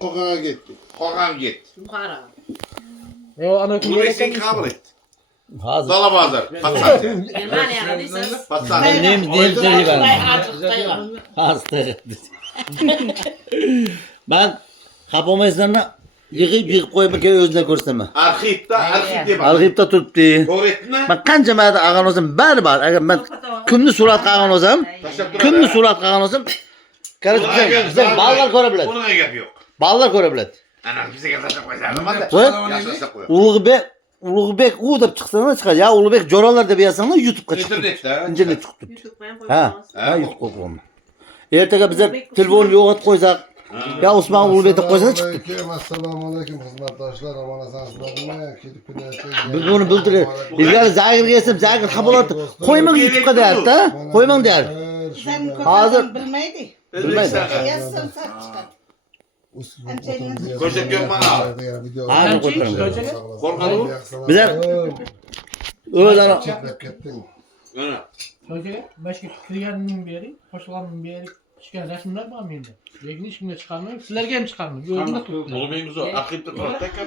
Kokana gitti. Kokan git. Yukarı. O ana Bunu eksen kabul et. Hazır. Dala bazar. Patsat. Germaniya kadıysanız. Patsat. Ben neyim deli Ay ben. artık dayı. Hasta. Ben kapama esnasında yıkıp koyup ki özüne gösterme. Arxivda diye bak. Algıpta tuttu. Doğru ettin mi? Ben kanca mada ağan olsam bari var. Eğer ben kümlü surat ağan olsam, kümlü surat ağan olsam, karıcı güzel ballar görebilir. Bunun gap yok. Ballar görebilir. Ana bize gelacak mesela. Koy. Yaşasak koy. Ulubek u da çıksana çıkar ya. Ulubek joralar da bir yazsana YouTube'ga çıktı. İnternette. İnternet çıktı. YouTube'dan Ha. koyamaz. Ha YouTube koyalım. Ertege bize telefon yoğurt koysak. Ya Osman Ulubek'te koysana çıktı. Assalamu aleyküm hizmetdaşlar. Aman asanslarına kedip Biz bunu bildirir. İlgari Zahir gelsin, Zahir kabul etti. Koyman YouTube'ga değer da. Koyman değer. Sen Hazır. kocaman bilmeydi. Bilmeydi. Yazsın sen çıkar. Koşak yok bana abi. Ağır koyarım. Korkalım. Bize öyle ana. Çekmek gittin. Ana. Çocuğa başka kirgeninin bir yeri, hoşlanmanın bir yeri çıkan resimler var mı elimde? Lekin hiç kimde çıkarmıyor. Sizlerge mi çıkarmıyor? Yorumda tuttular. Oğlum en güzel. Arxivda tutak.